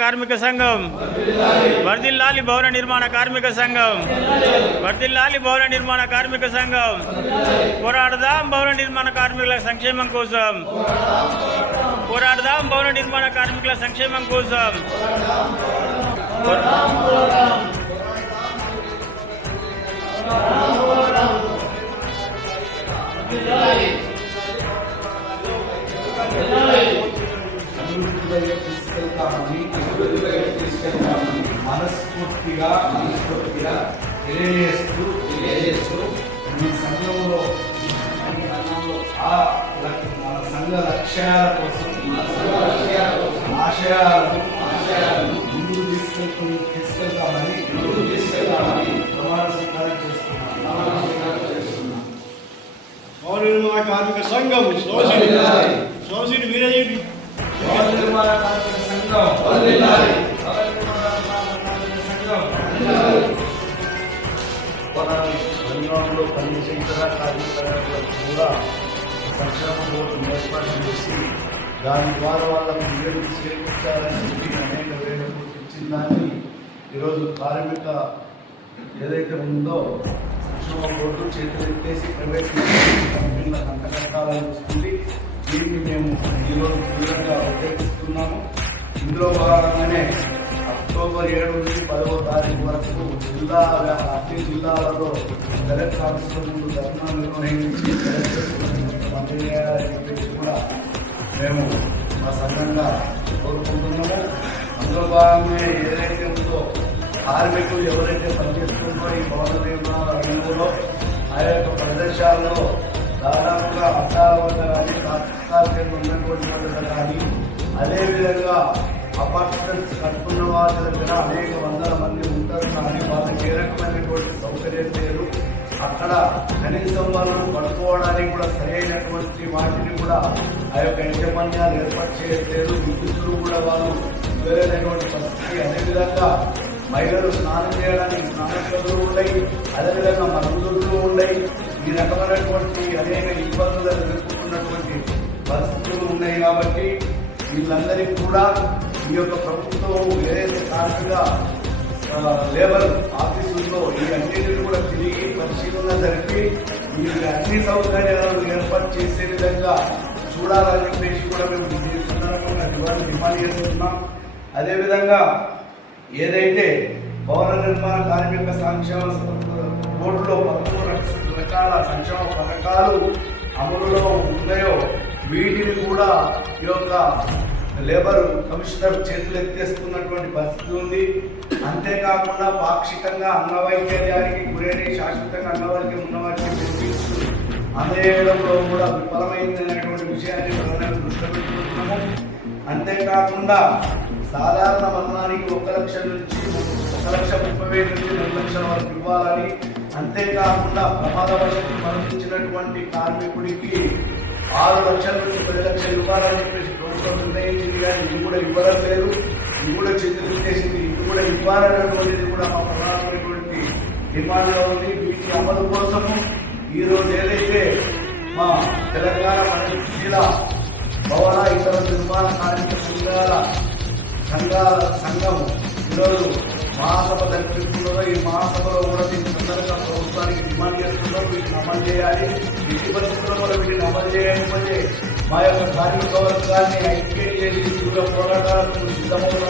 కార్మిక సంఘం వర్ధిల్లాలి భవన నిర్మాణ కార్మిక సంఘం వర్ధిల్లాలి భవన నిర్మాణ కార్మిక సంఘం పోరాడదాం భవన నిర్మాణ కార్మికుల సంక్షేమం కోసం పోరాడదాం భవన నిర్మాణ కార్మికుల సంక్షేమం కోసం మనస్ఫూర్తిగా తెలియజేస్తూ మీ సంఘంలో మన సంఘ లక్ష్యాల కోసం ఆశయాలను ముందుకు తీసుకెళ్తామని ప్రమాణ స్వీకారం చేస్తున్నాం. భవన నిర్మాణ కార్మిక సంఘం సోసిని వీరయ్య భవన నిర్మాణ కార్మిక సంఘం రంగంలో పనిచేసే ఇతర కార్మికులకు కూడా సంక్షేమ బోర్డు ఏర్పాటు చేసి దాని ద్వారా వాళ్ళకు నివేదిక చేకూర్చాలని చెప్పి అనేక వేలకు ఇచ్చిందని ఈరోజు కార్మిక ఏదైతే ఉందో సంక్షేమ బోర్డు చేతులెత్తేసి ప్రైవేట్ కంపెనీల కంటకట్టాలని వస్తుంది. దీన్ని మేము ఈరోజు తీవ్రంగా వ్యతిరేకిస్తున్నాము. ఇందులో భాగంగానే అక్టోబర్ 7 నుంచి 10వ తారీఖు వరకు అన్ని జిల్లాలలో కలెక్టర్ ఆఫీసుల ముందు ధర్నా నిర్వహించి చెప్పేసి కూడా మేము మా సంఘంగా కోరుకుంటున్నాము. అందులో భాగంగా ఏదైతే ఉందో కార్మికులు ఎవరైతే పనిచేస్తున్నారో ఈ భవన నిర్మాణ రంగంలో ఆ యొక్క ప్రదేశాల్లో దాదాపుగా అద్దాల వద్ద కానీ తాత్కాలికంగా ఉన్నటువంటి వద్ద కానీ అదేవిధంగా అపార్ట్మెంట్స్ కట్టుకున్న వాళ్ళ దగ్గర అనేక వందల మంది ఉంటారు. కానీ వాళ్ళకి ఏ రకమైనటువంటి సౌకర్యం లేదు. అక్కడ కనీసం వాళ్ళను పడుకోవడానికి కూడా సరైనటువంటి వాటిని కూడా ఆ యొక్క యజమాన్యాలు ఏర్పాటు చేయట్లేదు. విద్యుత్తులు కూడా వాళ్ళు వేరైనటువంటి పరిస్థితి. అదేవిధంగా మహిళలు స్నానం చేయడానికి స్నానగదులు ఉన్నాయి, అదేవిధంగా మరుగుదొడ్లు ఉన్నాయి. ఈ రకమైనటువంటి అనేక ఇబ్బందులు ఎదుర్కొన్నటువంటి పరిస్థితులు ఉన్నాయి. కాబట్టి వీళ్ళందరికీ కూడా ఈ యొక్క ప్రభుత్వం ఏదైతే కార్మిక లేబర్ ఆఫీసుల్లో ఈ అన్నింటినీ కూడా తిరిగి పరిశీలన జరిపి ఈ అన్ని సౌకర్యాలను ఏర్పాటు చేసే విధంగా చూడాలని చెప్పేసి కూడా మేము ఈ సందర్భంగా డిమాండ్ చేస్తున్నాం. అదేవిధంగా ఏదైతే భవన నిర్మాణ కార్మిక సంక్షేమ బోర్డులో 13 రకాల సంక్షేమ పథకాలు అమలులో ఉన్నాయో వీటిని కూడా ఈ యొక్క లేబర్ కమిషనర్ చేతులు ఎత్తేస్తున్నటువంటి పరిస్థితి ఉంది. అంతేకాకుండా పాక్షికంగా అంగవైకల్యానికి గురైన శాశ్వతంగా అంగవైకల్యం ఉన్నవారికి అందజేయడంలో కూడా విఫలమైందనేటువంటి విషయాన్ని మనం దృష్టిలో పెట్టుకుంటున్నాము. అంతేకాకుండా సాధారణ మరణానికి 1 లక్ష నుంచి 1,30,000 నుంచి 2 లక్షల వరకు ఇవ్వాలని, అంతేకాకుండా ప్రమాదవశాత్తు మరణించినటువంటి కార్మికుడికి 6 లక్షల నుంచి 10 లక్షలు ఇవ్వాలని చెప్పేసి ప్రభుత్వం నిర్ణయించింది. కానీ ఇది కూడా ఇవ్వడం లేదు. ఇది కూడా చేతులు చేసింది. ఇది కూడా ఇవ్వాలనేటువంటిది కూడా మా ప్రధానమైనటువంటి డిమాండ్లో ఉంది. వీటి అమలు కోసము ఈరోజు ఏదైతే మా తెలంగాణ మహిళల భవన ఇతర నిర్మాణ కార్మిక సంఘం ఈరోజు మహాసభ జరిపిస్తున్నదో ఈ మహాసభలో కూడా దీని సందర్భంగా ప్రభుత్వానికి డిమాండ్ చేస్తున్నాం. వీటిని అమలు చేయాలి. ఎట్టి పరిస్థితుల్లో వీటిని అమలు చేయకపోతే మా యొక్క కార్మిక వర్గాన్ని ఐక్యం చేసి తీవ్ర పోరాటాలకు సిద్ధమవుతాం.